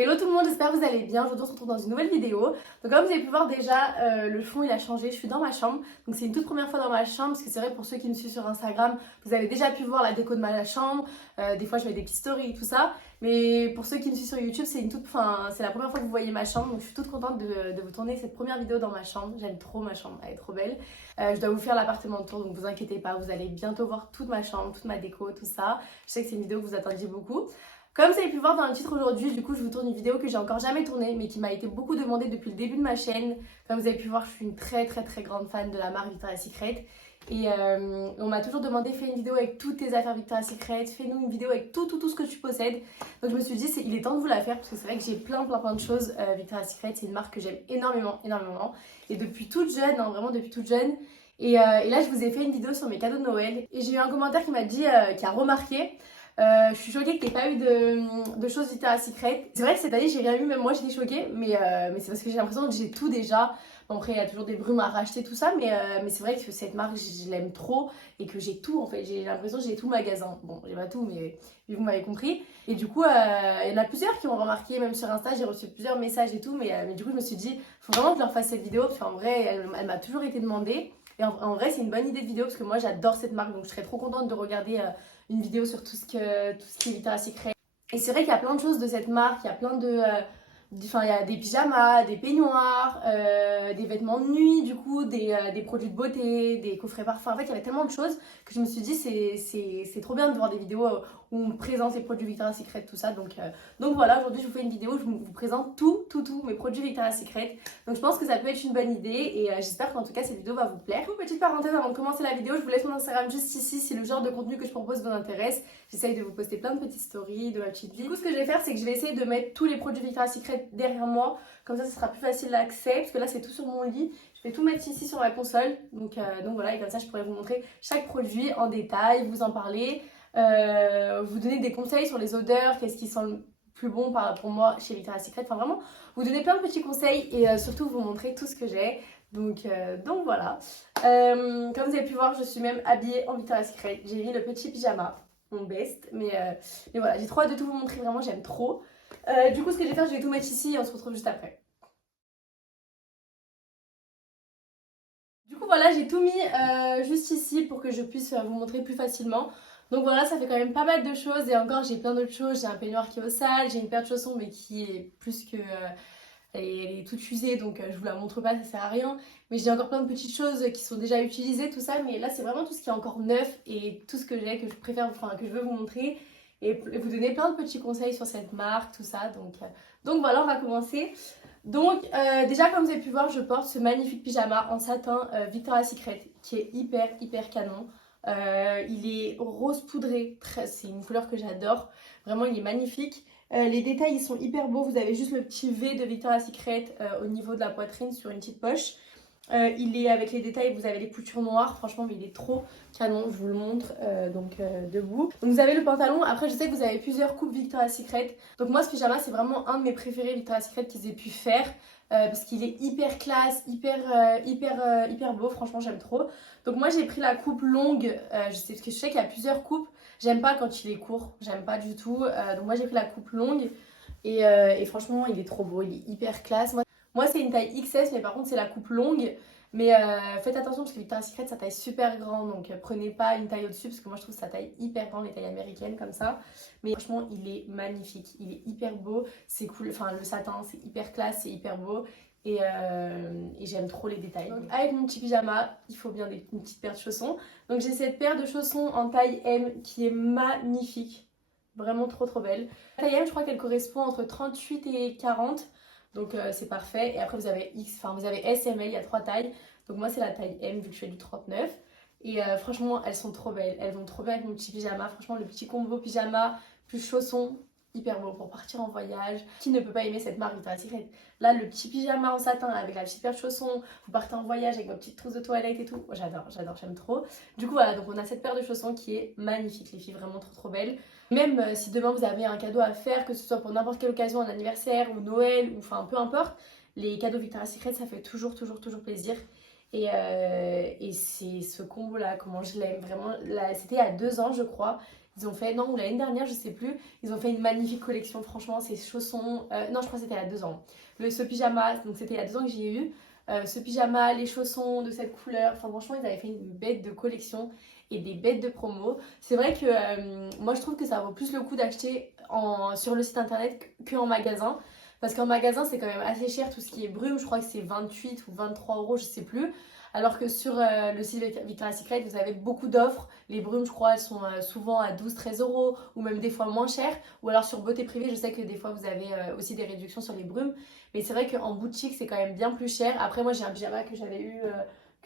Hello tout le monde, j'espère que vous allez bien. Aujourd'hui on se retrouve dans une nouvelle vidéo. Donc comme vous avez pu voir déjà, le fond il a changé, je suis dans ma chambre. Donc c'est une toute première fois dans ma chambre parce que c'est vrai pour ceux qui me suivent sur Instagram, vous avez déjà pu voir la déco de ma chambre. Des fois je mets des petites stories et tout ça. Mais pour ceux qui me suivent sur YouTube, c'est la première fois que vous voyez ma chambre. Donc je suis toute contente de vous tourner cette première vidéo dans ma chambre. J'aime trop ma chambre, elle est trop belle. Je dois vous faire l'appartement de tour, donc vous inquiétez pas, vous allez bientôt voir toute ma chambre, toute ma déco, tout ça. Je sais que c'est une vidéo que vous attendiez beaucoup. Comme vous avez pu le voir dans le titre aujourd'hui, du coup je vous tourne une vidéo que j'ai encore jamais tournée mais qui m'a été beaucoup demandée depuis le début de ma chaîne. Comme vous avez pu voir, je suis une très grande fan de la marque Victoria's Secret. Et on m'a toujours demandé fais une vidéo avec toutes tes affaires Victoria's Secret, fais-nous une vidéo avec tout ce que tu possèdes. Donc je me suis dit il est temps de vous la faire parce que c'est vrai que j'ai plein de choses. Victoria's Secret c'est une marque que j'aime énormément. Et depuis toute jeune, hein, vraiment depuis toute jeune. Et là je vous ai fait une vidéo sur mes cadeaux de Noël et j'ai eu un commentaire qui m'a dit, qui a remarqué. Je suis choquée que t'aies pas eu de choses Victoria's Secret. C'est vrai que cette année j'ai rien eu, même moi j'étais choquée, mais c'est parce que j'ai l'impression que j'ai tout déjà. Bon, après il y a toujours des brumes à racheter tout ça, mais c'est vrai que cette marque je l'aime trop et que j'ai tout en fait. J'ai l'impression que j'ai tout le magasin. Bon, j'ai pas tout, mais vous m'avez compris. Et du coup, il y en a plusieurs qui ont remarqué, même sur Insta, j'ai reçu plusieurs messages et tout, mais du coup je me suis dit, faut vraiment que je leur fasse cette vidéo parce qu'en vrai elle m'a toujours été demandée. Et en vrai c'est une bonne idée de vidéo parce que moi j'adore cette marque, donc je serais trop contente de regarder une vidéo sur tout ce qui est Victoria's Secret. Et c'est vrai qu'il y a plein de choses de cette marque, il y a plein enfin, il y a des pyjamas, des peignoirs, des vêtements de nuit, du coup, des produits de beauté, des coffrets parfums. En fait, il y avait tellement de choses que je me suis dit, c'est trop bien de voir des vidéos où on présente les produits Victoria's Secret, tout ça. Donc voilà, aujourd'hui, je vous fais une vidéo où je vous présente tous mes produits Victoria's Secret. Donc je pense que ça peut être une bonne idée et j'espère qu'en tout cas, cette vidéo va vous plaire. Petite parenthèse avant de commencer la vidéo, je vous laisse mon Instagram juste ici si le genre de contenu que je propose vous intéresse. J'essaye de vous poster plein de petites stories, de ma petite vie. Du coup, ce que je vais faire, c'est que je vais essayer de mettre tous les produits Victoria's Secret derrière moi. Comme ça, ce sera plus facile d'accès parce que là, c'est tout sur mon lit. Je vais tout mettre ici sur ma console. Donc voilà, et comme ça, je pourrais vous montrer chaque produit en détail, vous en parler, vous donner des conseils sur les odeurs, qu'est-ce qui sent le plus bon pour moi chez Victoria's Secret. Enfin, vraiment, vous donner plein de petits conseils et surtout vous montrer tout ce que j'ai. Donc voilà. Comme vous avez pu voir, je suis même habillée en Victoria's Secret. J'ai mis le petit pyjama, mon best. Mais voilà, j'ai trop hâte de tout vous montrer, vraiment, j'aime trop. Du coup, ce que je vais faire, je vais tout mettre ici et on se retrouve juste après. Du coup, voilà, j'ai tout mis juste ici pour que je puisse vous montrer plus facilement. Donc voilà, ça fait quand même pas mal de choses et encore, j'ai plein d'autres choses. J'ai un peignoir qui est au sale, j'ai une paire de chaussons mais qui est plus que... elle est toute usée, donc je vous la montre pas, ça sert à rien. Mais j'ai encore plein de petites choses qui sont déjà utilisées, tout ça. Mais là, c'est vraiment tout ce qui est encore neuf et tout ce que j'ai, que je préfère, enfin, que je veux vous montrer. Et vous donner plein de petits conseils sur cette marque, tout ça. Donc voilà, on va commencer. Donc déjà, comme vous avez pu voir, je porte ce magnifique pyjama en satin Victoria's Secret qui est hyper canon. Il est rose poudré, c'est une couleur que j'adore. Vraiment, il est magnifique. Les détails ils sont hyper beaux, vous avez juste le petit V de Victoria's Secret au niveau de la poitrine sur une petite poche. Il est avec les détails, vous avez les coutures noires, franchement mais il est trop canon, je vous le montre debout. Donc vous avez le pantalon, après je sais que vous avez plusieurs coupes Victoria's Secret. Donc moi ce pyjama c'est vraiment un de mes préférés Victoria's Secret qu'ils aient pu faire. Parce qu'il est hyper classe, hyper beau, franchement j'aime trop. Donc moi j'ai pris la coupe longue, parce que je sais qu'il y a plusieurs coupes. J'aime pas quand il est court, j'aime pas du tout. Donc moi j'ai pris la coupe longue et franchement il est trop beau, il est hyper classe. Moi c'est une taille XS mais par contre c'est la coupe longue. Mais faites attention parce que Victoria's Secret sa taille super grande donc prenez pas une taille au-dessus parce que moi je trouve sa taille hyper grande, les tailles américaines comme ça. Mais franchement il est magnifique, il est hyper beau, c'est cool, enfin le satin c'est hyper classe, c'est hyper beau. Et j'aime trop les détails. Donc avec mon petit pyjama, il faut bien une petite paire de chaussons. Donc j'ai cette paire de chaussons en taille M qui est magnifique. Vraiment trop belle. La taille M, je crois qu'elle correspond entre 38 et 40. Donc c'est parfait. Et après vous avez vous avez S et M, il y a 3 tailles. Donc moi c'est la taille M vu que je fais du 39. Et franchement elles sont trop belles. Elles vont trop bien avec mon petit pyjama. Franchement le petit combo pyjama plus chaussons, hyper beau pour partir en voyage. Qui ne peut pas aimer cette marque Victoria's Secret? Là, le petit pyjama en satin avec la petite paire de chaussons, vous partez en voyage avec vos petites trousses de toilette et tout. J'adore, j'aime trop. Du coup, voilà, donc on a cette paire de chaussons qui est magnifique, les filles, vraiment trop belle. Même si demain vous avez un cadeau à faire, que ce soit pour n'importe quelle occasion, un anniversaire ou Noël, ou enfin peu importe, les cadeaux Victoria's Secret, ça fait toujours plaisir. Et c'est ce combo là, comment je l'aime vraiment. C'était il y a 2 ans je crois. Ils ont fait, non, ou l'année dernière, je sais plus, ils ont fait une magnifique collection. Franchement, ces chaussons, non, je crois que c'était il y a 2 ans. Ce pyjama, donc c'était il y a 2 ans que j'ai eu. Ce pyjama, les chaussons de cette couleur, enfin franchement ils avaient fait une bête de collection et des bêtes de promo. C'est vrai que moi je trouve que ça vaut plus le coup d'acheter sur le site internet qu'en magasin. Parce qu'en magasin c'est quand même assez cher tout ce qui est brume, je crois que c'est 28 ou 23 euros, je sais plus. Alors que sur le site Victoria's Secret vous avez beaucoup d'offres. Les brumes je crois elles sont souvent à 12-13 euros ou même des fois moins chères. Ou alors sur Beauté Privée je sais que des fois vous avez aussi des réductions sur les brumes. Mais c'est vrai qu'en boutique, c'est quand même bien plus cher. Après, moi, j'ai un pyjama que j'avais eu,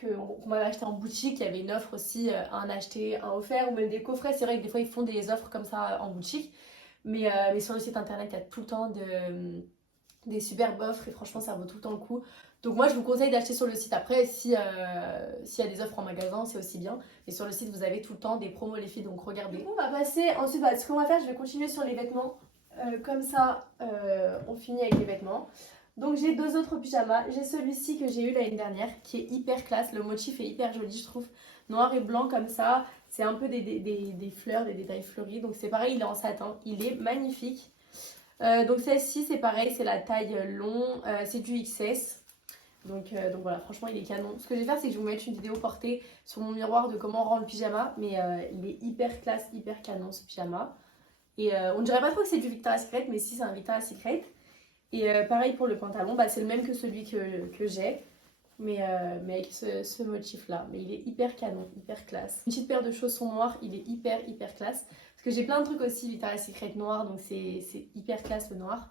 qu'on m'avait acheté en boutique. Il y avait une offre aussi, un acheté, un offert, ou même des coffrets. C'est vrai que des fois, ils font des offres comme ça en boutique. Mais sur le site internet, il y a tout le temps des superbes offres. Et franchement, ça vaut tout le temps le coup. Donc moi, je vous conseille d'acheter sur le site. Après, s'il y a des offres en magasin, c'est aussi bien. Mais sur le site, vous avez tout le temps des promos, les filles. Donc regardez. Du coup, on va passer ensuite. Ce qu'on va faire, je vais continuer sur les vêtements. Comme ça, on finit avec les vêtements. Donc j'ai 2 autres pyjamas. J'ai celui-ci que j'ai eu l'année dernière qui est hyper classe. Le motif est hyper joli, je trouve. Noir et blanc comme ça. C'est un peu des fleurs, des détails fleuris. Donc c'est pareil, il est en satin. Il est magnifique. Donc celle-ci, c'est pareil, c'est la taille long. C'est du XS. Donc voilà, franchement, il est canon. Ce que je vais faire, c'est que je vais vous mettre une vidéo portée sur mon miroir de comment rend le pyjama. Mais il est hyper classe, hyper canon ce pyjama. Et on dirait pas trop que c'est du Victoria's Secret, mais si c'est un Victoria's Secret. Et pareil pour le pantalon, bah, c'est le même que celui que j'ai, mais avec ce motif-là. Mais il est hyper canon, hyper classe. Une petite paire de chaussons noirs, il est hyper classe. Parce que j'ai plein de trucs aussi Victoria's Secret noir, donc c'est hyper classe le noir.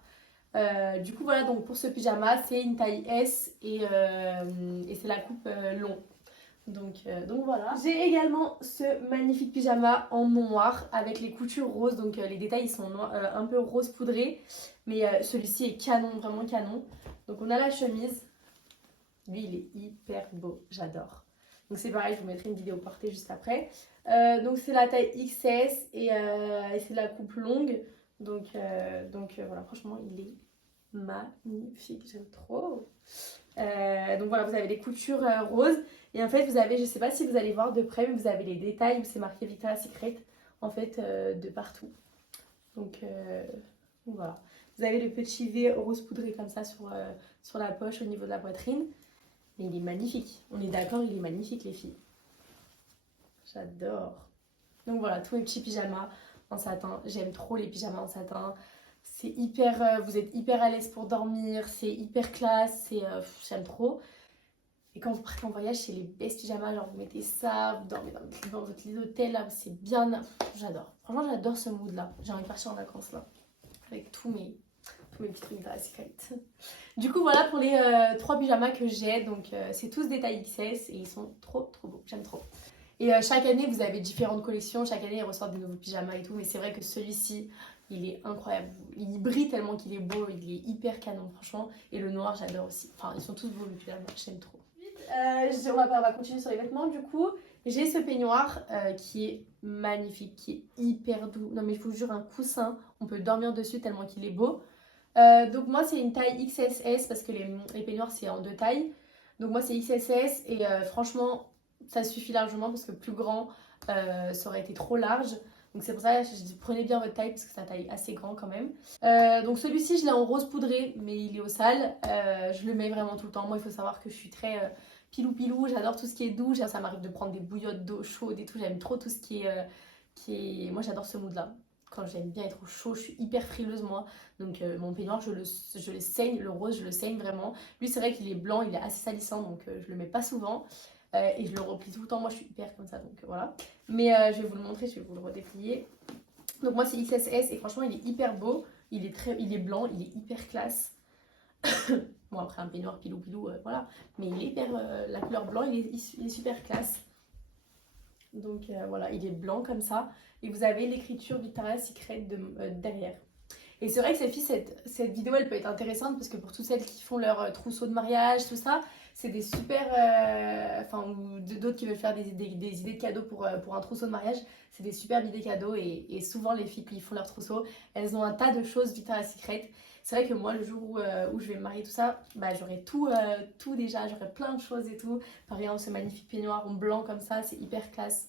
Du coup voilà, donc pour ce pyjama, c'est une taille S et c'est la coupe long. Donc voilà. J'ai également ce magnifique pyjama en noir avec les coutures roses. Donc les détails ils sont un peu rose poudré. Mais celui-ci est canon, vraiment canon. Donc on a la chemise. Lui il est hyper beau, j'adore. Donc c'est pareil, je vous mettrai une vidéo portée juste après. Donc c'est la taille XS et c'est la coupe longue. Donc voilà, franchement il est magnifique, j'aime trop. Donc voilà, vous avez les coutures roses. Et en fait, vous avez, je sais pas si vous allez voir de près, mais vous avez les détails où c'est marqué Victoria's Secret, en fait, de partout. Donc voilà. Vous avez le petit V rose poudré comme ça sur la poche au niveau de la poitrine. Mais il est magnifique. On est d'accord, il est magnifique, les filles. J'adore. Donc voilà, tous mes petits pyjamas en satin. J'aime trop les pyjamas en satin. C'est hyper, vous êtes hyper à l'aise pour dormir. C'est hyper classe. J'aime trop. Et quand vous partez en voyage, c'est les best pyjamas. Genre, vous mettez ça, vous dormez dans votre lit d'hôtel, là, c'est bien. J'adore. Franchement, j'adore ce mood-là. J'ai envie de partir en vacances, là. Avec tous mes petits trucs de la Secret. Du coup, voilà pour les 3 pyjamas que j'ai. Donc, c'est tous des tailles XS et ils sont trop beaux. J'aime trop. Et chaque année, vous avez différentes collections. Chaque année, ils ressortent des nouveaux pyjamas et tout. Mais c'est vrai que celui-ci, il est incroyable. Il brille tellement qu'il est beau. Il est hyper canon, franchement. Et le noir, j'adore aussi. Enfin, ils sont tous beaux, les pyjamas. J'aime trop. On va continuer sur les vêtements. Du coup, j'ai ce peignoir qui est magnifique, qui est hyper doux. Non, mais je vous jure, un coussin. On peut dormir dessus tellement qu'il est beau. Donc moi, c'est une taille XSS parce que les peignoirs, c'est en 2 tailles. Donc moi, c'est XSS et franchement, ça suffit largement parce que plus grand, ça aurait été trop large. Donc c'est pour ça que je dis prenez bien votre taille parce que c'est une taille assez grand quand même. Donc celui-ci, je l'ai en rose poudré, mais il est au sale. Je le mets vraiment tout le temps. Moi, il faut savoir que je suis très pilou, j'adore tout ce qui est doux. Ça m'arrive de prendre des bouillottes d'eau chaude et tout. J'aime trop tout ce qui est... Moi, j'adore ce mood-là. Quand j'aime bien être au chaud, je suis hyper frileuse moi. Donc mon peignoir, je le saigne, le rose, je le saigne vraiment. Lui, c'est vrai qu'il est blanc, il est assez salissant, donc je le mets pas souvent. Et je le replie tout le temps, moi je suis hyper comme ça, donc voilà. Mais je vais vous le montrer, je vais vous le redéplier. Donc moi c'est XSS et franchement il est hyper beau. Il est blanc, il est hyper classe. Bon après un peignoir pilou, voilà. Mais il est hyper, la couleur blanc, il est super classe. Donc voilà, il est blanc comme ça. Et vous avez l'écriture Victoria's Secret derrière. Et c'est vrai que cette vidéo, elle peut être intéressante parce que pour toutes celles qui font leur trousseau de mariage, tout ça, c'est des super... ou d'autres qui veulent faire des idées de cadeaux pour un trousseau de mariage, c'est des super idées cadeaux. Et souvent, les filles qui font leur trousseau, elles ont un tas de choses Victoria's Secret. C'est vrai que moi, le jour où je vais me marier, tout ça, bah, j'aurai tout déjà, j'aurai plein de choses et tout. Par exemple, ce magnifique peignoir en blanc comme ça, c'est hyper classe.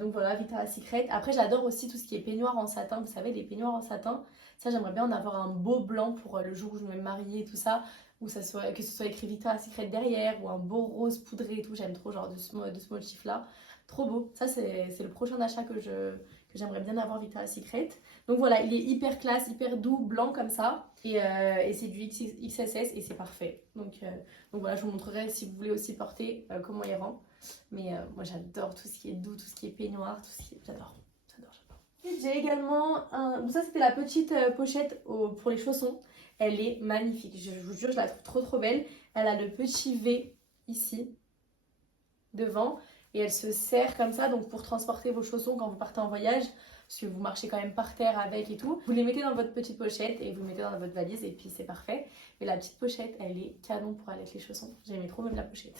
Donc voilà, Victoria's Secret. Après, j'adore aussi tout ce qui est peignoir en satin. Vous savez, les peignoirs en satin, ça, j'aimerais bien en avoir un beau blanc pour le jour où je vais me marier et tout ça. Où ça soit, que ce soit écrit Victoria's Secret derrière, ou un beau rose poudré et tout. J'aime trop, genre de ce motif-là. Trop beau. Ça, c'est le prochain achat que j'aimerais bien avoir, Victoria's Secret. Donc voilà, il est hyper classe, hyper doux, blanc comme ça. Et c'est du XSS et c'est parfait. Donc voilà, je vous montrerai si vous voulez aussi porter comment il rend. Mais moi j'adore tout ce qui est doux, tout ce qui est peignoir, tout ce qui est... J'adore. J'ai également un... Donc ça c'était la petite pochette pour les chaussons. Elle est magnifique, je vous jure, je la trouve trop belle. Elle a le petit V ici, devant. Et elle se serre comme ça, donc pour transporter vos chaussons quand vous partez en voyage. Parce que vous marchez quand même par terre avec et tout. Vous les mettez dans votre petite pochette et vous les mettez dans votre valise et puis c'est parfait. Et la petite pochette, elle est canon pour aller avec les chaussons. J'aimais trop même la pochette.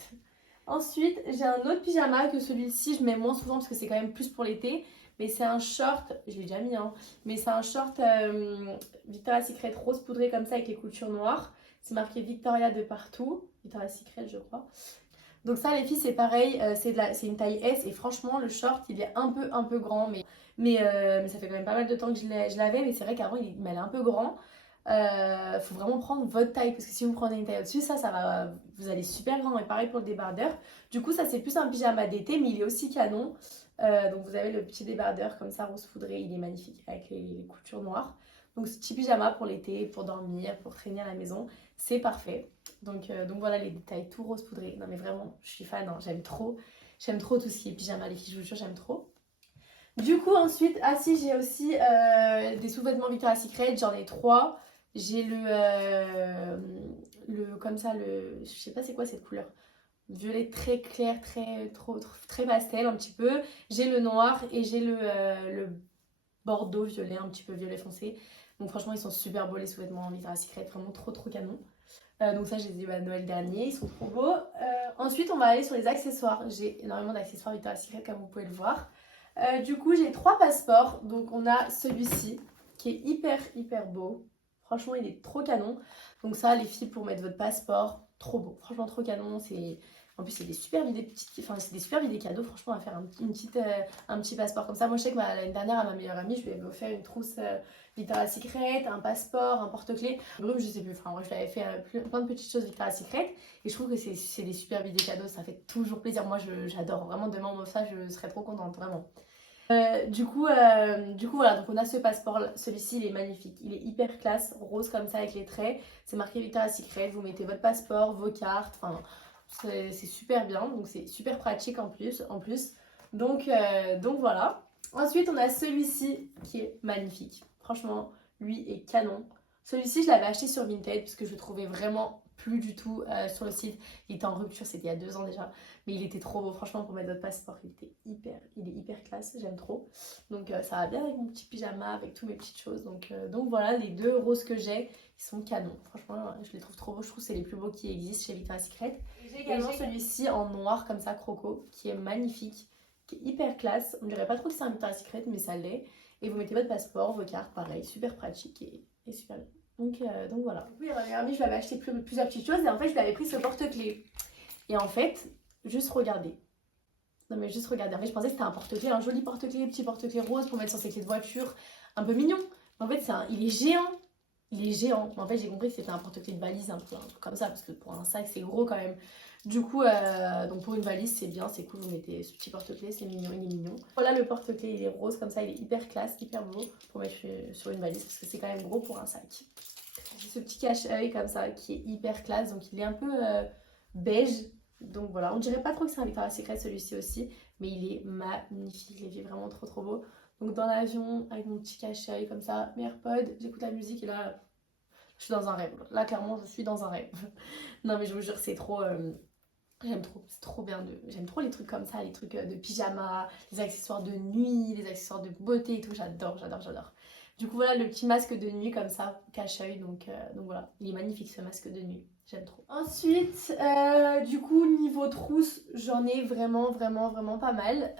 Ensuite, j'ai un autre pyjama que celui-ci, je mets moins souvent parce que c'est quand même plus pour l'été. Mais c'est un short, je l'ai déjà mis, hein, mais c'est un short Victoria's Secret rose poudré comme ça avec les coutures noires. C'est marqué Victoria de partout, Victoria's Secret je crois. Donc ça les filles c'est pareil, c'est une taille S et franchement le short il est un peu grand mais ça fait quand même pas mal de temps que je l'avais, mais c'est vrai qu'avant il m'allait un peu grand. Faut vraiment prendre votre taille parce que si vous prenez une taille au-dessus, ça va, vous allez super grand. Et pareil pour le débardeur. Du coup ça c'est plus un pyjama d'été mais il est aussi canon. Donc vous avez le petit débardeur comme ça rose poudré, il est magnifique avec les coutures noires. Donc ce petit pyjama pour l'été, pour dormir, pour traîner à la maison, c'est parfait. Donc voilà les détails tout rose poudré. Non mais vraiment je suis fan, hein, j'aime trop tout ce qui est pyjama les filles, je vous jure j'aime trop. Du coup ensuite, ah si j'ai aussi des sous-vêtements Victoria's Secret, j'en ai 3. J'ai comme ça, je sais pas c'est quoi cette couleur, violet très clair, très pastel un petit peu. J'ai le noir et j'ai le bordeaux violet, un petit peu violet foncé. Donc franchement ils sont super beaux les sous-vêtements Victoria's Secret, vraiment trop canon. Donc ça j'ai dit Noël dernier, ils sont trop beaux. Ensuite on va aller sur les accessoires. J'ai énormément d'accessoires Victoria's Secret comme vous pouvez le voir. Du coup j'ai 3 passeports. Donc on a celui-ci qui est hyper beau. Franchement il est trop canon. Donc ça les filles pour mettre votre passeport, trop beau. Franchement trop canon. En plus c'est des super idées c'est des super idées cadeaux. Franchement à faire un petit passeport comme ça. Moi je sais que l'année dernière à ma meilleure amie je lui avais offert une trousse Victoria's Secret, un passeport, un porte-clés. Bref je sais plus. Enfin moi je lui avais fait plein de petites choses Victoria's Secret. Et je trouve que c'est des super idées cadeaux. Ça fait toujours plaisir. Moi j'adore. Vraiment demain on m'offre ça, je serais trop contente vraiment. Du coup voilà, donc on a ce passeport, celui-ci il est magnifique, il est hyper classe, rose comme ça avec les traits, c'est marqué Victoria's Secret, vous mettez votre passeport, vos cartes, enfin c'est super bien, donc c'est super pratique en plus. Donc voilà. Ensuite on a celui-ci qui est magnifique, franchement lui est canon. Celui-ci je l'avais acheté sur Vinted parce que je le trouvais vraiment plus du tout sur le site. Il était en rupture, c'était il y a 2 ans déjà. Mais il était trop beau, franchement, pour mettre votre passeport. Il est hyper classe, j'aime trop. Donc ça va bien avec mon petit pyjama, avec toutes mes petites choses. Donc voilà, les 2 roses que j'ai, ils sont canons. Franchement, je les trouve trop beaux. Je trouve que c'est les plus beaux qui existent chez Victoria's Secret. J'ai également celui-ci en noir, comme ça, croco, qui est magnifique, qui est hyper classe. On dirait pas trop que c'est un Victoria's Secret, mais ça l'est. Et vous mettez votre passeport, vos cartes, pareil, super pratique et super bien. Donc voilà. Du coup, il y a ma meilleure amie, je lui avais acheté plusieurs petites choses et en fait, je lui avais pris ce porte-clés. Et en fait, juste regardez. Non mais juste regardez. En fait, je pensais que c'était un porte-clés, un joli porte-clés, petit porte-clés rose pour mettre sur ses clés de voiture. Un peu mignon. Mais en fait, il est géant. Il est géant. En fait, j'ai compris que c'était un porte-clés de valise, un truc comme ça, parce que pour un sac, c'est gros quand même. Du coup, donc pour une valise, c'est bien, c'est cool. Vous mettez ce petit porte-clés, c'est mignon, il est mignon. Voilà le porte-clés, il est rose comme ça, il est hyper classe, hyper beau pour mettre sur une valise, parce que c'est quand même gros pour un sac. J'ai ce petit cache-œil comme ça qui est hyper classe, donc il est un peu beige. Donc voilà, on dirait pas trop que c'est un Victoria's Secret celui-ci aussi, mais il est magnifique, il est vraiment trop beau. Donc dans l'avion, avec mon petit cache-œil comme ça, mes AirPods, j'écoute la musique et là, je suis dans un rêve. Là, clairement, je suis dans un rêve. Non mais je vous jure, c'est trop... J'aime trop, c'est trop bien. J'aime trop les trucs comme ça, les trucs de pyjama, les accessoires de nuit, les accessoires de beauté et tout, j'adore. Du coup voilà le petit masque de nuit comme ça, cache-œil, donc voilà, il est magnifique ce masque de nuit, j'aime trop. Ensuite, du coup niveau trousse, j'en ai vraiment pas mal.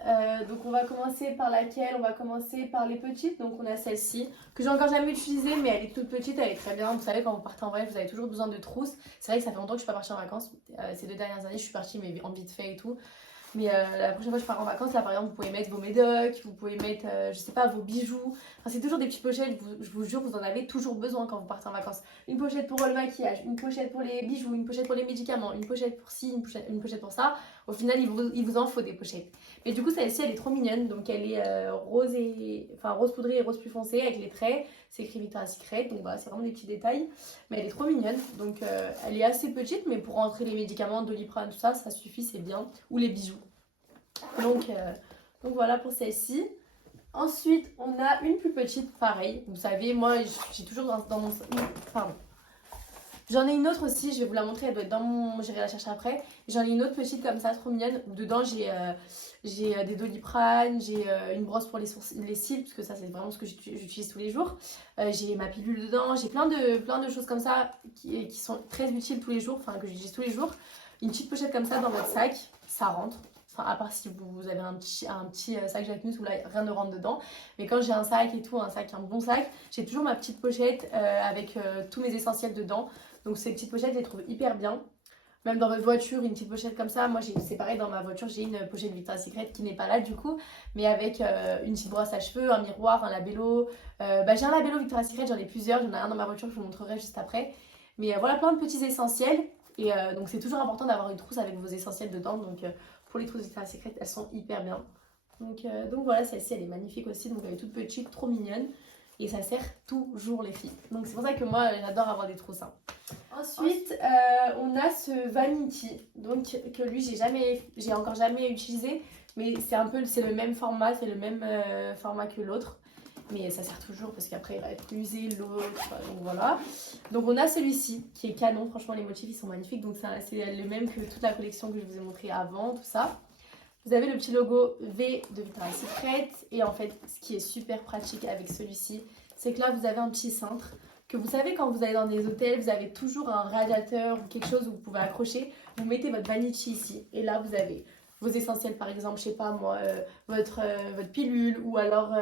Donc on va commencer par laquelle? On va commencer par les petites, donc on a celle-ci, que j'ai encore jamais utilisée, mais elle est toute petite, elle est très bien. Vous savez quand vous partez en voyage, vous avez toujours besoin de trousse. C'est vrai que ça fait longtemps que je suis pas partie en vacances, ces 2 dernières années je suis partie mais en vite fait et tout. Mais la prochaine fois que je pars en vacances, là par exemple, vous pouvez mettre vos médocs, vous pouvez mettre, je sais pas, vos bijoux. Enfin, c'est toujours des petites pochettes, je vous jure, vous en avez toujours besoin quand vous partez en vacances. Une pochette pour le maquillage, une pochette pour les bijoux, une pochette pour les médicaments, une pochette pour ci, une pochette pour ça. Au final, il vous en faut des pochettes. Mais du coup, celle-ci, elle est trop mignonne. Donc, elle est rose enfin, rose poudrée et rose plus foncé avec les traits. C'est écrit Victoria's Secret. Donc, voilà, c'est vraiment des petits détails. Mais elle est trop mignonne. Donc, elle est assez petite, mais pour rentrer les médicaments, Doliprane, tout ça, ça suffit, c'est bien. Ou les bijoux. Donc, voilà pour celle-ci. Ensuite, on a une plus petite, pareil. Vous savez, moi, j'ai toujours dans mon... Pardon. J'en ai une autre aussi, je vais vous la montrer, elle doit être dans mon... J'irai la chercher après. J'en ai une autre petite comme ça, trop mignonne. Dedans, j'ai des Doliprane, j'ai une brosse pour les cils, parce que ça, c'est vraiment ce que j'utilise tous les jours. J'ai ma pilule dedans, j'ai plein de choses comme ça qui sont très utiles tous les jours, enfin que j'utilise tous les jours. Une petite pochette comme ça dans votre sac, ça rentre. Enfin, à part si vous avez un petit sac Jacquemus où là rien ne rentre dedans. Mais quand j'ai un sac et tout, un bon sac, j'ai toujours ma petite pochette avec tous mes essentiels dedans. Donc ces petites pochettes, je les trouve hyper bien. Même dans votre voiture, une petite pochette comme ça. Moi, c'est pareil, dans ma voiture, j'ai une pochette Victoria's Secret qui n'est pas là du coup. Mais avec une petite brosse à cheveux, un miroir, un labello. J'ai un labello Victoria's Secret, j'en ai plusieurs. J'en ai un dans ma voiture, je vous montrerai juste après. Mais voilà, plein de petits essentiels. Et donc c'est toujours important d'avoir une trousse avec vos essentiels dedans. Donc pour les trousses Victoria's Secret, elles sont hyper bien. Donc voilà, celle-ci, elle est magnifique aussi. Donc elle est toute petite, trop mignonne. Et ça sert toujours les filles. Donc c'est pour ça que moi, j'adore avoir des trousses. Ensuite, on a ce Vanity. Donc que lui, j'ai encore jamais utilisé. Mais c'est le même format, c'est le même format que l'autre. Mais ça sert toujours parce qu'après il va être usé l'autre, donc voilà. Donc on a celui-ci qui est canon, franchement les motifs ils sont magnifiques. Donc c'est le même que toute la collection que je vous ai montré avant, tout ça. Vous avez le petit logo V de Victoria's Secret. Et en fait ce qui est super pratique avec celui-ci, c'est que là vous avez un petit cintre. Que vous savez quand vous allez dans des hôtels, vous avez toujours un radiateur ou quelque chose où vous pouvez accrocher. Vous mettez votre Vanity ici et là vous avez vos essentiels par exemple, je sais pas moi, votre pilule ou alors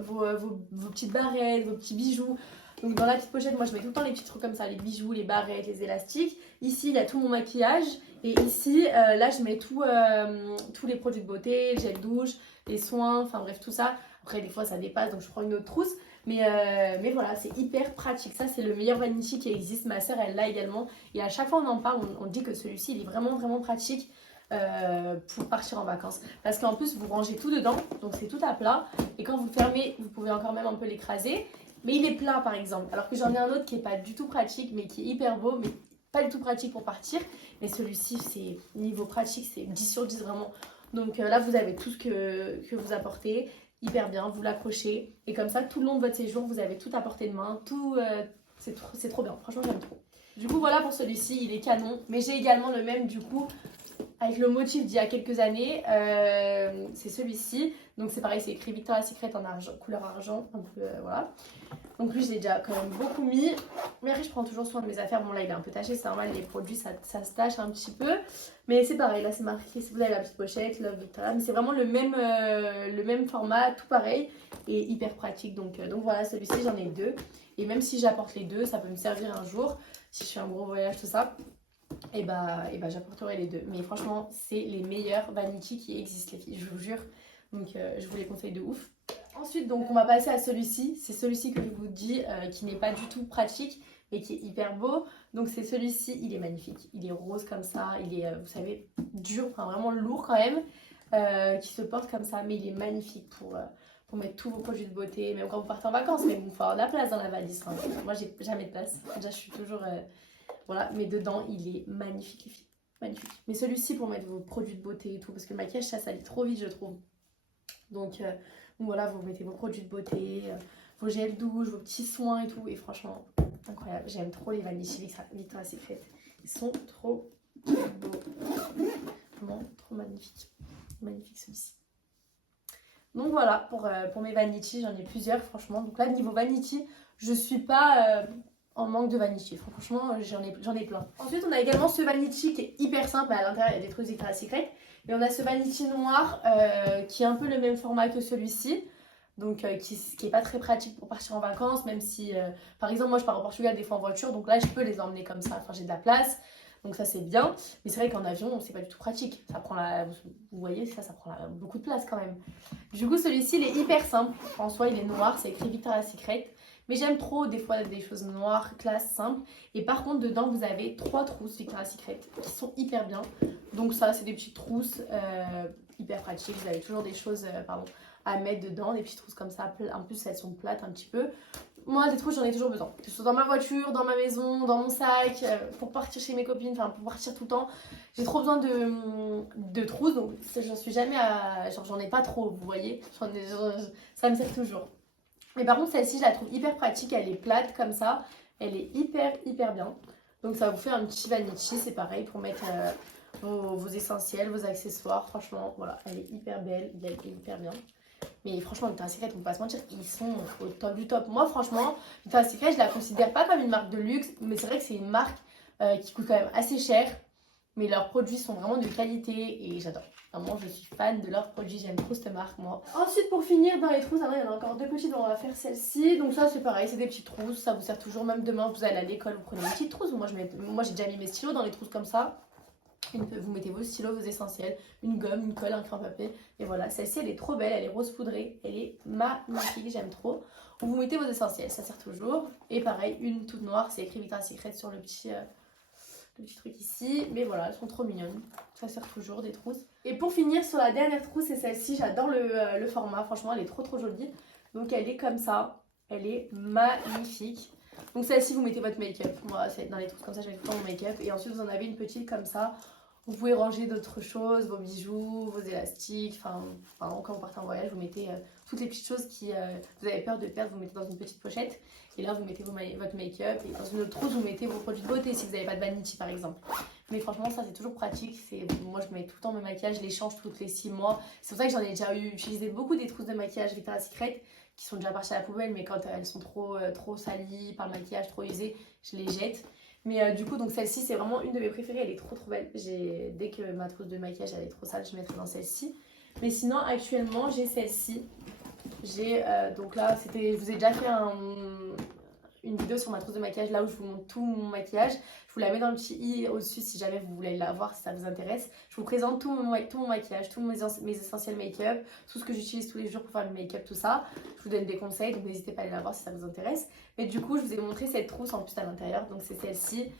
vos petites barrettes, vos petits bijoux. Donc dans la petite pochette, moi je mets tout le temps les petits trucs comme ça, les bijoux, les barrettes, les élastiques. Ici il y a tout mon maquillage et ici là je mets tous les produits de beauté, le gel douche, les soins, enfin bref tout ça. Après des fois ça dépasse donc je prends une autre trousse. Mais voilà, c'est hyper pratique. Ça, c'est le meilleur Vanity qui existe. Ma soeur, elle l'a également. Et à chaque fois, on en parle, on dit que celui-ci, il est vraiment, vraiment pratique pour partir en vacances. Parce qu'en plus, vous rangez tout dedans. Donc, c'est tout à plat. Et quand vous le fermez, vous pouvez encore même un peu l'écraser. Mais il est plat, par exemple. Alors que j'en ai un autre qui n'est pas du tout pratique, mais qui est hyper beau, mais pas du tout pratique pour partir. Mais celui-ci, c'est niveau pratique, c'est 10 sur 10 vraiment. Donc là, vous avez tout ce que vous apportez. Hyper bien, vous l'accrochez et comme ça tout le long de votre séjour vous avez tout à portée de main, c'est trop bien, franchement j'aime trop. Du coup voilà pour celui-ci, il est canon, mais j'ai également le même du coup avec le motif d'il y a quelques années, c'est celui-ci, donc c'est pareil, c'est écrit Victoria's Secret en argent, couleur argent, un peu voilà. Donc lui je l'ai déjà quand même beaucoup mis, mais après je prends toujours soin de mes affaires, bon là il est un peu taché, c'est normal, les produits ça se tache un petit peu, mais c'est pareil, là c'est marqué, vous avez la petite pochette, Love Victoria, mais c'est vraiment le même format, tout pareil, et hyper pratique, donc voilà, celui-ci j'en ai deux, et même si j'apporte les deux, ça peut me servir un jour, si je fais un gros voyage, tout ça, et bah j'apporterai les deux, mais franchement c'est les meilleurs Vanity qui existent les filles, je vous jure, donc je vous les conseille de ouf. Ensuite, donc, on va passer à celui-ci. C'est celui-ci que je vous dis qui n'est pas du tout pratique, mais qui est hyper beau. Donc, c'est celui-ci, il est magnifique. Il est rose comme ça, il est, vous savez, dur, enfin vraiment lourd quand même, qui se porte comme ça, mais il est magnifique pour mettre tous vos produits de beauté, même quand vous partez en vacances. Mais bon, il faut avoir de la place dans la valise. Enfin, moi, j'ai jamais de place. Déjà, je suis toujours... voilà, mais dedans, il est magnifique, les filles. Magnifique. Mais celui-ci pour mettre vos produits de beauté et tout, parce que le maquillage, ça salit trop vite, je trouve. Donc voilà, vous mettez vos produits de beauté, vos gels douche, vos petits soins et tout. Et franchement, incroyable. J'aime trop les Vanity Victoria's Secret. Ils sont trop beaux. Vraiment trop magnifiques. Magnifique celui-ci. Donc voilà, pour mes Vanity, j'en ai plusieurs franchement. Donc là, niveau Vanity, je suis pas en manque de Vanity. Franchement, j'en ai plein. Ensuite, on a également ce Vanity qui est hyper simple. À l'intérieur, il y a des trucs Victoria's Secret. Et on a ce Vanity noir qui est un peu le même format que celui-ci. Donc qui est pas très pratique pour partir en vacances. Même si, par exemple, moi je pars au Portugal des fois en voiture. Donc là, je peux les emmener comme ça. Enfin, j'ai de la place. Donc ça c'est bien, mais c'est vrai qu'en avion c'est pas du tout pratique. Ça prend vous voyez, ça prend beaucoup de place quand même. Du coup celui-ci il est hyper simple. En soi il est noir, c'est écrit Victoria's Secret. Mais j'aime trop des fois des choses noires, classe, simples. Et par contre dedans vous avez 3 trousses Victoria's Secret qui sont hyper bien. Donc ça c'est des petites trousses hyper pratiques. Vous avez toujours des choses à mettre dedans, des petites trousses comme ça. En plus elles sont plates un petit peu. Moi, des trousses, j'en ai toujours besoin. Que ce soit dans ma voiture, dans ma maison, dans mon sac, pour partir chez mes copines, enfin pour partir tout le temps. J'ai trop besoin de trousses, donc j'en suis jamais à. Genre, j'en ai pas trop, vous voyez. Ça me sert toujours. Mais par contre, celle-ci, je la trouve hyper pratique. Elle est plate comme ça. Elle est hyper bien. Donc, ça vous fait un petit vanichi. C'est pareil pour mettre vos essentiels, vos accessoires. Franchement, voilà, elle est hyper belle. Elle est hyper bien. Mais franchement, Victoria's Secret, on peut pas se mentir, ils sont au top du top. Moi, franchement, Victoria's Secret, je la considère pas comme une marque de luxe, mais c'est vrai que c'est une marque qui coûte quand même assez cher. Mais leurs produits sont vraiment de qualité et j'adore. Vraiment, je suis fan de leurs produits, j'aime trop cette marque, moi. Ensuite, pour finir, dans les trousses, il y en a encore 2 petites, on va faire celle-ci. Donc ça, c'est pareil, c'est des petites trousses, ça vous sert toujours. Même demain, vous allez à l'école, vous prenez une petite trousse. Moi, j'ai déjà mis mes stylos dans les trousses comme ça. Vous mettez vos stylos, vos essentiels, une gomme, une colle, un crayon papier. Et voilà, celle-ci elle est trop belle, elle est rose poudrée, elle est magnifique, j'aime trop. Vous mettez vos essentiels, ça sert toujours. Et pareil, une toute noire, c'est écrit Victoria's Secret sur le petit truc ici. Mais voilà, elles sont trop mignonnes, ça sert toujours des trousses. Et pour finir sur la dernière trousse, c'est celle-ci, j'adore le format, franchement elle est trop jolie. Donc elle est comme ça, elle est magnifique. Donc celle-ci vous mettez votre make-up. Moi dans les trousses comme ça, je mets tout le temps mon make-up. Et ensuite vous en avez une petite comme ça. Vous pouvez ranger d'autres choses, vos bijoux, vos élastiques, enfin quand vous partez en voyage, vous mettez toutes les petites choses qui vous avez peur de perdre, vous mettez dans une petite pochette. Et là, vous mettez votre make-up. Et dans une autre trousse, vous mettez vos produits de beauté si vous n'avez pas de vanity par exemple. Mais franchement, ça c'est toujours pratique. Moi, je mets tout le temps mes maquillages, je les change toutes les 6 mois. C'est pour ça que j'en ai déjà utilisé beaucoup des trousses de maquillage Victoria's Secret qui sont déjà parties à la poubelle, mais quand elles sont trop salies par le maquillage, trop usées, je les jette. Mais du coup, donc celle-ci, c'est vraiment une de mes préférées. Elle est trop belle. Dès que ma trousse de maquillage elle est trop sale, je mettrai dans celle-ci. Mais sinon, actuellement, j'ai celle-ci. Donc là, je vous ai déjà fait une vidéo sur ma trousse de maquillage, là où je vous montre tout mon maquillage. Je vous la mets dans le petit i au-dessus si jamais vous voulez la voir, si ça vous intéresse. Je vous présente tout mon maquillage, tous mes essentiels make-up, tout ce que j'utilise tous les jours pour faire le make-up, tout ça. Je vous donne des conseils, donc n'hésitez pas à aller la voir si ça vous intéresse. Mais du coup, je vous ai montré cette trousse en plus à l'intérieur, donc c'est celle-ci.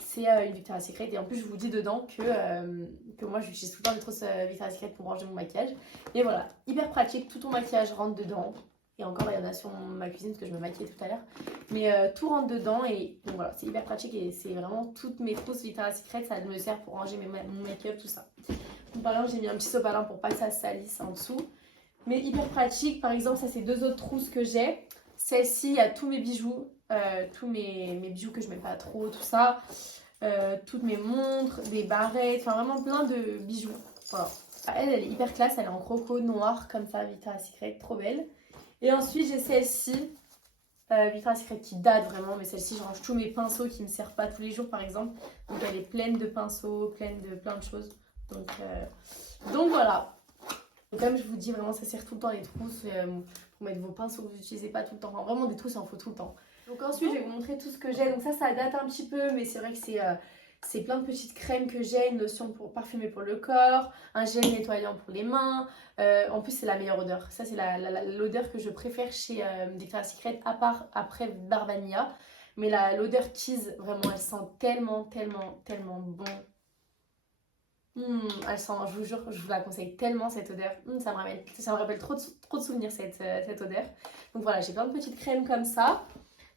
C'est une Victoria's Secret et en plus je vous dis dedans que moi j'utilise tout le temps des trousses Victoria's Secret pour ranger mon maquillage. Et voilà, hyper pratique, tout ton maquillage rentre dedans. Et encore, il y en a sur ma cuisine parce que je me maquillais tout à l'heure. Mais tout rentre dedans et donc voilà, c'est hyper pratique et c'est vraiment toutes mes trousses Victoria's Secret, ça me sert pour ranger mon make-up, tout ça. Donc par exemple, j'ai mis un petit sopalin pour pas que ça salisse en dessous. Mais hyper pratique, par exemple, ça c'est 2 autres trousses que j'ai. Celle-ci, il y a tous mes bijoux, tous mes bijoux que je mets pas trop, tout ça. Toutes mes montres, des barrettes, enfin vraiment plein de bijoux. Voilà. Elle est hyper classe, elle est en croco noir comme ça, Victoria's Secret, trop belle. Et ensuite j'ai celle-ci, Victoria's Secret qui date vraiment, mais celle-ci je range tous mes pinceaux qui ne me servent pas tous les jours par exemple. Donc elle est pleine de pinceaux, pleine de plein de choses. Donc voilà. Et comme je vous dis, vraiment ça sert tout le temps les trousses pour mettre vos pinceaux que vous n'utilisez pas tout le temps. Enfin, vraiment des trousses, il en faut tout le temps. Donc ensuite je vais vous montrer tout ce que j'ai. Donc ça date un petit peu, mais c'est vrai que c'est plein de petites crèmes que j'ai, une lotion pour parfumer pour le corps, un gel nettoyant pour les mains. En plus, c'est la meilleure odeur. Ça, c'est l'odeur que je préfère chez Victoria's Secret, à part après Barbania. Mais l'odeur Tease, vraiment, elle sent tellement bon. Elle sent, je vous jure, je vous la conseille tellement cette odeur. Ça me rappelle trop de souvenirs cette odeur. Donc voilà, j'ai plein de petites crèmes comme ça.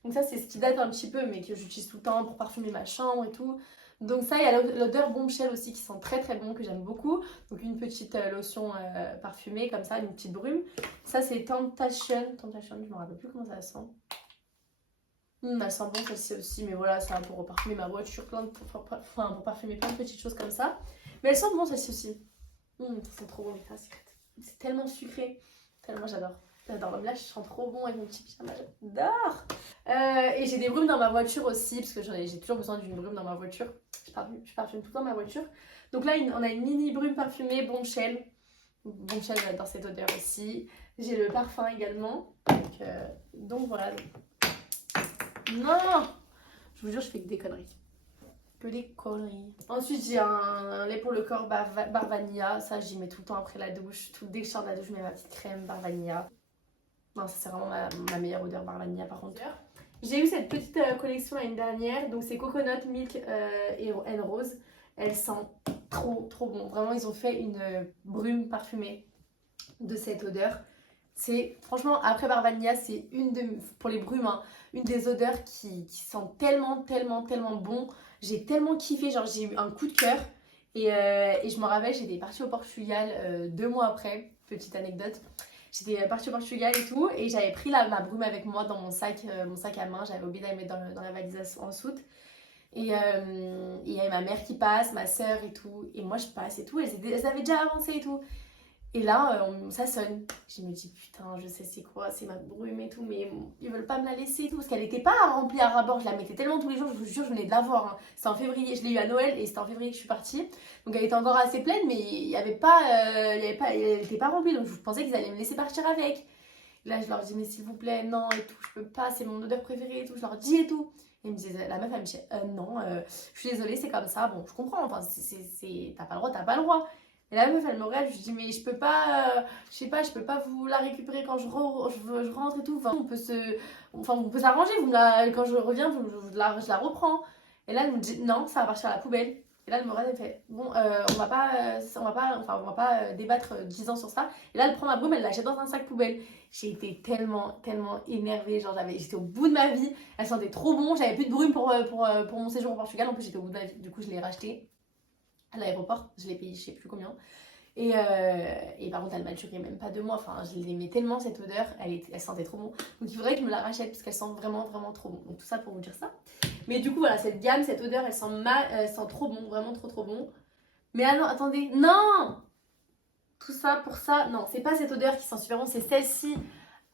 Donc ça, c'est ce qui date un petit peu, mais que j'utilise tout le temps pour parfumer ma chambre et tout. Donc ça, il y a l'odeur Bombshell aussi qui sent très bon, que j'aime beaucoup. Donc une petite lotion parfumée comme ça, une petite brume. Ça c'est Temptation, je me rappelle plus comment ça sent. Elle sent bon celle-ci aussi, mais voilà, ça pour parfumer ma voiture, pour parfumer plein de petites choses comme ça. Mais elle sent bon celle-ci aussi. Ça sent trop bon Victoria's Secret. C'est tellement sucré, tellement j'adore. J'adore, là je sens trop bon avec mon petit pyjama, j'adore. Et j'ai des brumes dans ma voiture aussi, parce que j'ai toujours besoin d'une brume dans ma voiture. Je parfume tout le temps ma voiture. Donc là on a une mini brume parfumée Bombshell. Bombshell, j'adore cette odeur aussi. J'ai le parfum également. Donc voilà. Non, je vous jure, je fais que des conneries. Que les conneries. Ensuite, j'ai un lait pour le corps Bar Vanilla. Ça, j'y mets tout le temps après la douche. Dès que je sors de la douche, je mets ma petite crème Bar Vanilla. Non, ça c'est vraiment ma meilleure odeur Bar Vanilla par contre. J'ai eu cette petite collection l'année dernière. Donc c'est Coconut Milk et Rose. Elle sent trop bon. Vraiment, ils ont fait une brume parfumée de cette odeur. C'est franchement, après Bar Vanilla, c'est pour les brumes, hein, une des odeurs qui sent tellement bon. J'ai tellement kiffé, genre j'ai eu un coup de cœur. Et je me rappelle, j'étais partie au Portugal 2 mois après, petite anecdote. J'étais partie au Portugal et tout, et j'avais pris ma brume avec moi dans mon sac à main. J'avais oublié d'aller mettre dans la valise en soute. Et il y avait ma mère qui passe, ma soeur et tout. Et moi je passe et tout, elles avaient déjà avancé et tout. Et là, ça sonne. Je me dis, putain, je sais c'est quoi, c'est ma brume et tout, mais ils veulent pas me la laisser et tout. Parce qu'elle était pas remplie à ras-bord, je la mettais tellement tous les jours, je vous jure, je venais de la voir. Hein. C'était en février, je l'ai eu à Noël et c'était en février que je suis partie. Donc elle était encore assez pleine, mais elle était pas remplie. Donc je pensais qu'ils allaient me laisser partir avec. Là, je leur dis, mais s'il vous plaît, non et tout, je peux pas, c'est mon odeur préférée et tout. Je leur dis et tout. Et ils me disaient, la meuf, elle me dit, non, je suis désolée, c'est comme ça. Bon, je comprends, enfin, t'as pas le droit, t'as pas le droit. Et la meuf, elle me regarde, je lui dis, mais je peux pas, je sais pas, je peux pas vous la récupérer quand je rentre et tout. Enfin, on peut s'arranger, quand je reviens, je la reprends. Et là, elle me dit, non, ça va partir à la poubelle. Et là, elle me regarde, elle fait, bon, on va pas débattre 10 ans sur ça. Et là, elle prend ma brume, elle la jette dans un sac poubelle. J'ai été tellement énervée, genre j'étais au bout de ma vie. Elle sentait trop bon, j'avais plus de brume pour mon séjour au Portugal. En plus, j'étais au bout de ma vie, du coup, je l'ai racheté à l'aéroport, je l'ai payé je sais plus combien. Et par contre, elle m'a duré même pas 2 mois. Enfin, je l'aimais tellement cette odeur, elle sentait trop bon. Donc il faudrait que je me la rachète parce qu'elle sent vraiment trop bon. Donc tout ça pour vous dire ça. Mais du coup, voilà, cette gamme, cette odeur, elle sent trop bon, vraiment trop bon. Mais ah non, attendez, non! Tout ça pour ça, non, c'est pas cette odeur qui sent super bon, c'est celle-ci.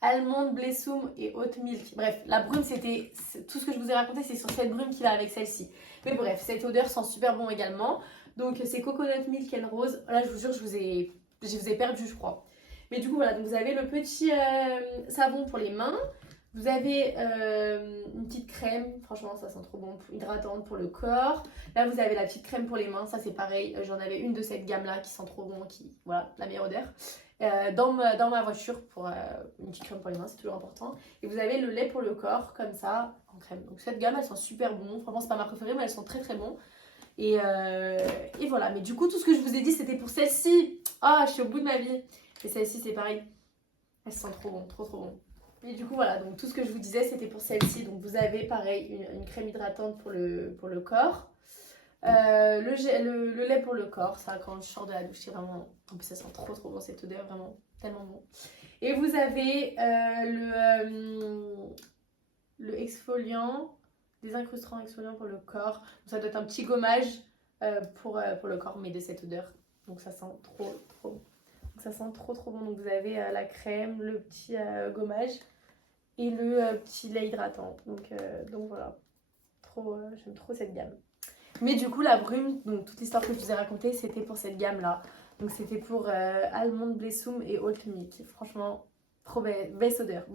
Almond, Blessum et Oat Milk. Bref, la brume, tout ce que je vous ai raconté, c'est sur cette brume qui va avec celle-ci. Mais bref, cette odeur sent super bon également. Donc c'est Coconut Milk and Rose. Là, je vous jure, je vous ai perdu, je crois. Mais du coup, voilà, donc vous avez le petit savon pour les mains. Vous avez une petite crème, franchement ça sent trop bon, hydratante pour le corps. Là vous avez la petite crème pour les mains, ça c'est pareil, j'en avais une de cette gamme là qui sent trop bon, voilà, la meilleure odeur. Dans ma voiture pour une petite crème pour les mains, c'est toujours important. Et vous avez le lait pour le corps, comme ça, en crème. Donc cette gamme, elle sent super bon, franchement c'est pas ma préférée, mais elles sont très bon. Et voilà, mais du coup tout ce que je vous ai dit c'était pour celle-ci. Ah, je suis au bout de ma vie. Et celle-ci c'est pareil, elles sentent trop bon, trop bon. Et du coup voilà, donc tout ce que je vous disais c'était pour celle-ci. Donc vous avez pareil une crème hydratante pour le corps. Le lait pour le corps, ça quand je sors de la douche, c'est vraiment... En plus ça sent trop bon cette odeur, vraiment tellement bon. Et vous avez le exfoliant, désincrustant exfoliant pour le corps. Donc, ça doit être un petit gommage pour le corps, mais de cette odeur. Donc ça sent trop bon. Donc ça sent trop bon. Donc vous avez la crème, le petit gommage et le petit lait hydratant. Donc voilà, j'aime trop cette gamme. Mais du coup la brume, donc toute l'histoire que je vous ai racontée, c'était pour cette gamme là. Donc c'était pour Almond, Blessum et Oat Milk. Franchement, trop best odeur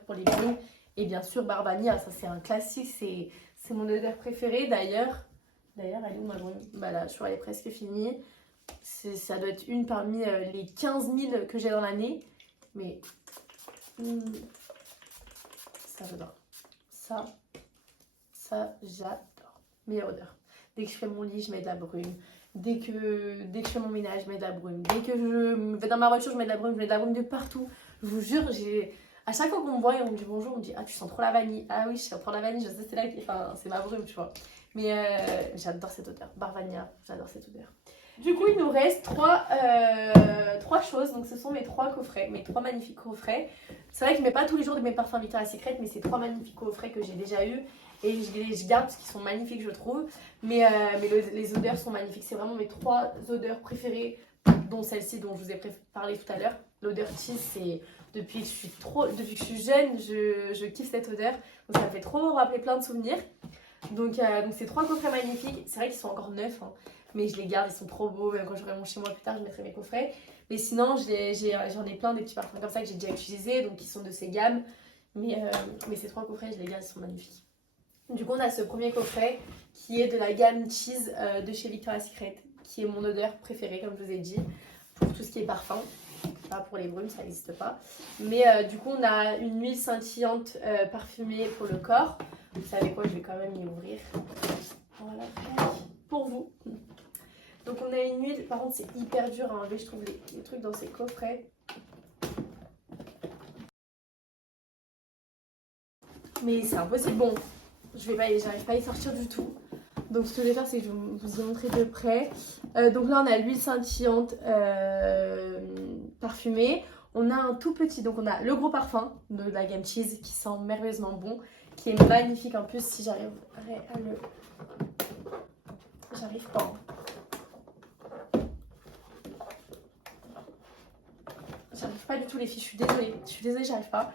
pour les brumes. Et bien sûr Bar Vanilla, ça c'est un classique, c'est mon odeur préférée. D'ailleurs, elle est où ma brume? Bah là, je crois qu'elle est presque finie. Ça doit être une parmi les 15 000 que j'ai dans l'année. Mais ça j'adore. Ça j'adore. Meilleure odeur. Dès que je fais mon lit, je mets de la brume. Dès que je fais mon ménage, je mets de la brume. Dès que je vais dans ma voiture, je mets de la brume. Je mets de la brume de partout. Je vous jure, à chaque fois qu'on me voit et on me dit bonjour, on me dit ah tu sens trop la vanille. Ah oui, je sens trop la vanille, je sais c'est ma brume, tu vois. Mais j'adore cette odeur. Bar Vanilla, j'adore cette odeur. Du coup, il nous reste 3 choses. Donc ce sont mes 3 coffrets, mes 3 magnifiques coffrets. C'est vrai que je ne mets pas tous les jours de mes parfums Victoria's Secret, mais c'est 3 magnifiques coffrets que j'ai déjà eu. Et je garde parce qu'ils sont magnifiques, je trouve. Mais les odeurs sont magnifiques. C'est vraiment mes 3 odeurs préférées, dont celle-ci dont je vous ai parlé tout à l'heure. L'odeur cheese, c'est depuis que je suis jeune, je kiffe cette odeur. Donc ça me fait trop rappeler plein de souvenirs. Donc ces 3 coffrets magnifiques. C'est vrai qu'ils sont encore neufs, hein, mais je les garde, ils sont trop beaux. Même quand j'aurai mon chez moi plus tard, je mettrai mes coffrets. Mais sinon, j'en ai plein des petits parfums comme ça que j'ai déjà utilisés, donc qui sont de ces gammes. Mais ces 3 coffrets, je les garde, ils sont magnifiques. Du coup, on a ce premier coffret qui est de la gamme Cheese de chez Victoria's Secret, qui est mon odeur préférée, comme je vous ai dit, pour tout ce qui est parfum. Pas pour les brumes, ça n'existe pas. Mais du coup, on a une huile scintillante parfumée pour le corps. Vous savez quoi, je vais quand même y ouvrir. Voilà, pour vous. Donc on a une huile, par contre c'est hyper dur à enlever, je trouve les trucs dans ces coffrets. Mais c'est impossible. Bon, j'arrive pas à y sortir du tout. Donc ce que je vais faire, c'est que je vais vous y montrer de près. Donc là, on a l'huile scintillante parfumée. On a un tout petit, donc on a le gros parfum de la gamme Cheese qui sent merveilleusement bon, qui est magnifique en plus. Si j'arrive à le... J'arrive pas. J'arrive pas du tout les filles, je suis désolée, j'arrive pas.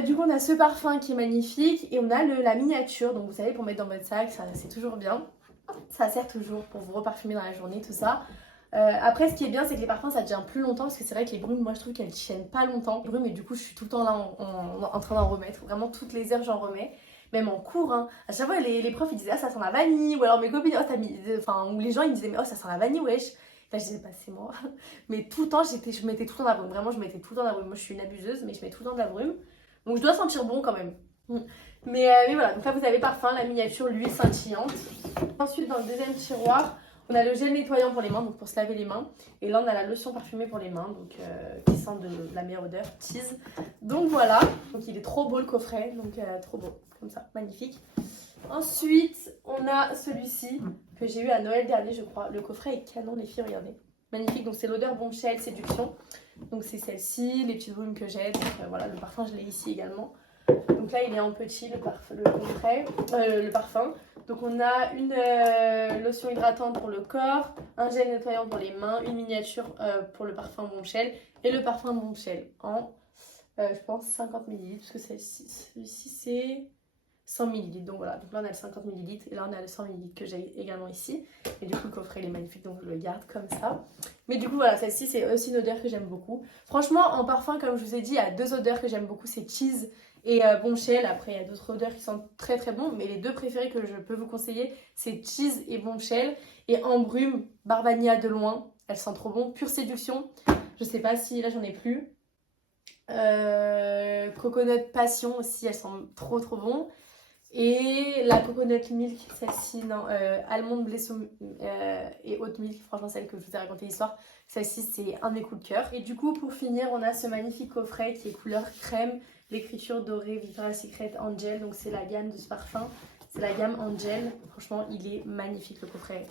Du coup on a ce parfum qui est magnifique et on a la miniature, donc vous savez pour mettre dans votre sac, ça c'est toujours bien. Ça sert toujours pour vous reparfumer dans la journée, tout ça. Après ce qui est bien c'est que les parfums ça tient plus longtemps parce que c'est vrai que les brumes moi je trouve qu'elles tiennent pas longtemps. Les brumes et du coup je suis tout le temps là en train d'en remettre, vraiment toutes les heures j'en remets. Même en cours, hein. À chaque fois les profs ils disaient ah ça sent la vanille, ou alors mes copines, oh t'as mis... Enfin, ou les gens ils me disaient mais oh ça sent la vanille wesh. Là je disais bah c'est moi. Mais tout le temps je mettais tout le temps de la brume, vraiment je mettais tout le temps de la brume. Moi je suis une abuseuse mais je mets tout le temps de la brume. Donc je dois sentir bon quand même. Mais voilà, donc là vous avez parfum, la miniature, l'huile scintillante. Ensuite dans le deuxième tiroir, on a le gel nettoyant pour les mains, donc pour se laver les mains. Et là on a la lotion parfumée pour les mains, donc qui sent de la meilleure odeur, Cheese. Donc voilà, donc il est trop beau le coffret, donc trop beau, comme ça, magnifique. Ensuite on a celui-ci que j'ai eu à Noël dernier je crois. Le coffret est canon les filles, regardez. Magnifique, donc c'est l'odeur Bombshell Séduction. Donc c'est celle-ci, les petites brumes que j'ai. Donc voilà, le parfum je l'ai ici également. Donc là il est en petit le parfum. Donc on a une lotion hydratante pour le corps, un gel nettoyant pour les mains, une miniature pour le parfum Bombshell et le parfum Bombshell en je pense 50 ml parce que celui-ci c'est 100 ml. Donc voilà, donc là on a le 50 ml et là on a le 100 ml que j'ai également ici. Et du coup le coffret il est magnifique donc je le garde comme ça. Mais du coup voilà, celle-ci c'est aussi une odeur que j'aime beaucoup. Franchement en parfum comme je vous ai dit il y a deux odeurs que j'aime beaucoup, c'est Cheese et Bombshell. Après il y a d'autres odeurs qui sont très très bons, mais les deux préférés que je peux vous conseiller c'est Cheese et Bombshell. Et en brume, Barbania de loin, elle sent trop bon. Pure séduction, je sais pas si là j'en ai plus. Coconut Passion aussi, elles sont trop trop bon. Et la coconut milk, celle-ci, non, almond blé et oat milk, franchement celle que je vous ai raconté l'histoire, celle-ci c'est un des coups de cœur. Et du coup pour finir on a ce magnifique coffret qui est couleur crème, l'écriture dorée Victoria's Secret Angel, donc c'est la gamme de ce parfum, c'est la gamme Angel, franchement il est magnifique le coffret,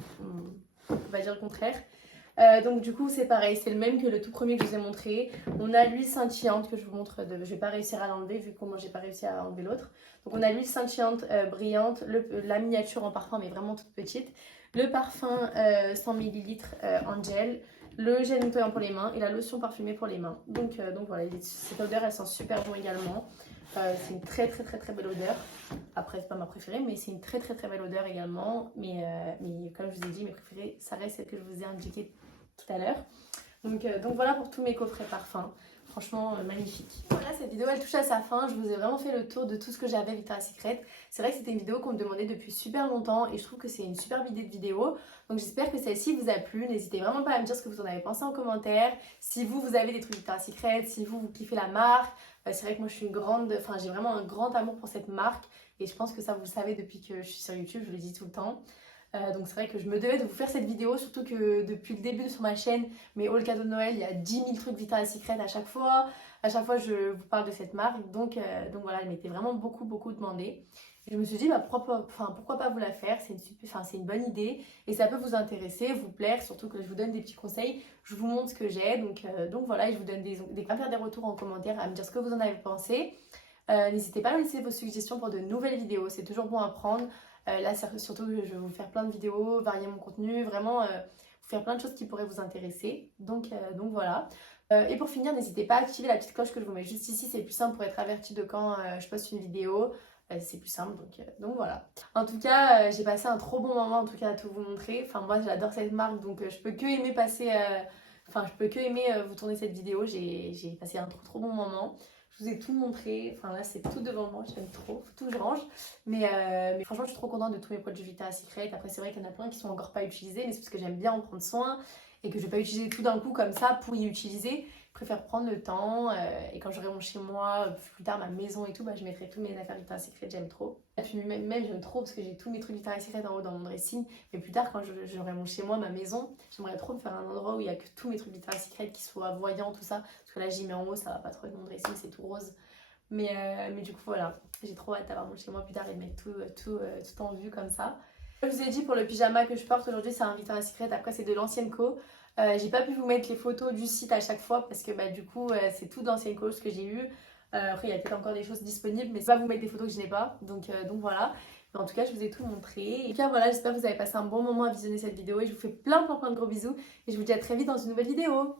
on va dire le contraire. Donc du coup c'est pareil, c'est le même que le tout premier que je vous ai montré. On a l'huile scintillante que je vous montre, je vais pas réussir à l'enlever vu que moi j'ai pas réussi à enlever l'autre. Donc on a l'huile scintillante brillante, la miniature en parfum mais vraiment toute petite, le parfum 100 ml Angel, le gel nettoyant pour les mains et la lotion parfumée pour les mains. Donc voilà, cette odeur elle sent super bon également. C'est une très très très très belle odeur. Après c'est pas ma préférée mais c'est une très très très belle odeur également. Mais comme je vous ai dit mes préférées ça reste celle que je vous ai indiquée tout à l'heure. Donc voilà pour tous mes coffrets parfums. Franchement magnifique. Voilà, cette vidéo elle touche à sa fin. Je vous ai vraiment fait le tour de tout ce que j'avais Victoria's Secret. C'est vrai que c'était une vidéo qu'on me demandait depuis super longtemps et je trouve que c'est une superbe idée de vidéo. Donc j'espère que celle-ci vous a plu. N'hésitez vraiment pas à me dire ce que vous en avez pensé en commentaire. Si vous avez des trucs Victoria's Secret, si vous kiffez la marque. C'est vrai que moi je suis j'ai vraiment un grand amour pour cette marque et je pense que ça vous le savez depuis que je suis sur YouTube, je le dis tout le temps. Donc c'est vrai que je me devais de vous faire cette vidéo, surtout que depuis le début sur ma chaîne, mes hauls cadeaux de Noël, il y a 10 000 trucs Victoria's Secret à chaque fois. À chaque fois je vous parle de cette marque, donc voilà, elle m'était vraiment beaucoup demandée. Et je me suis dit bah, pourquoi pas vous la faire, c'est une bonne idée et ça peut vous intéresser, vous plaire, surtout que je vous donne des petits conseils, je vous montre ce que j'ai, donc voilà, et je vous donne à faire des retours en commentaire, à me dire ce que vous en avez pensé. N'hésitez pas à me laisser vos suggestions pour de nouvelles vidéos, c'est toujours bon à prendre. Là surtout je vais vous faire plein de vidéos, varier mon contenu, vraiment vous faire plein de choses qui pourraient vous intéresser, donc voilà. Et pour finir, n'hésitez pas à activer la petite cloche que je vous mets juste ici, c'est plus simple pour être averti de quand je poste une vidéo. C'est plus simple, donc voilà. En tout cas, j'ai passé un trop bon moment en tout cas à tout vous montrer. Enfin moi j'adore cette marque, donc je peux que aimer vous tourner cette vidéo. J'ai passé un trop bon moment. Je vous ai tout montré. Enfin là, c'est tout devant moi. J'aime trop. Faut tout que je range. Mais franchement, je suis trop contente de tous mes produits Victoria's Secret. Après, c'est vrai qu'il y en a plein qui sont encore pas utilisés. Mais c'est parce que j'aime bien en prendre soin. Et que je vais pas utiliser tout d'un coup comme ça pour y utiliser. Je préfère prendre le temps. Et quand j'aurai mon chez moi, plus tard ma maison et tout, bah, je mettrai toutes mes affaires Victoria's Secret. J'aime trop. Et puis même j'aime trop parce que j'ai tous mes trucs Victoria's Secret en haut dans mon dressing. Mais plus tard, quand j'aurai mon chez moi, ma maison, j'aimerais trop me faire un endroit où il y a que tous mes trucs Victoria's Secret qui soient voyants, tout ça. Parce que là, j'y mets en haut, ça va pas trop avec mon dressing, c'est tout rose. Mais du coup, voilà, j'ai trop hâte d'avoir mon chez moi plus tard et de mettre tout en vue comme ça. Comme je vous ai dit, pour le pyjama que je porte aujourd'hui, c'est un Victoria's Secret. Après, c'est de l'ancienne co. J'ai pas pu vous mettre les photos du site à chaque fois parce que bah, du coup, c'est tout d'ancienne co ce que j'ai eu. Après, il y a peut-être encore des choses disponibles, mais c'est pas vous mettre des photos que je n'ai pas. Donc voilà. Mais en tout cas, je vous ai tout montré. En tout cas, voilà, j'espère que vous avez passé un bon moment à visionner cette vidéo et je vous fais plein de gros bisous. Et je vous dis à très vite dans une nouvelle vidéo.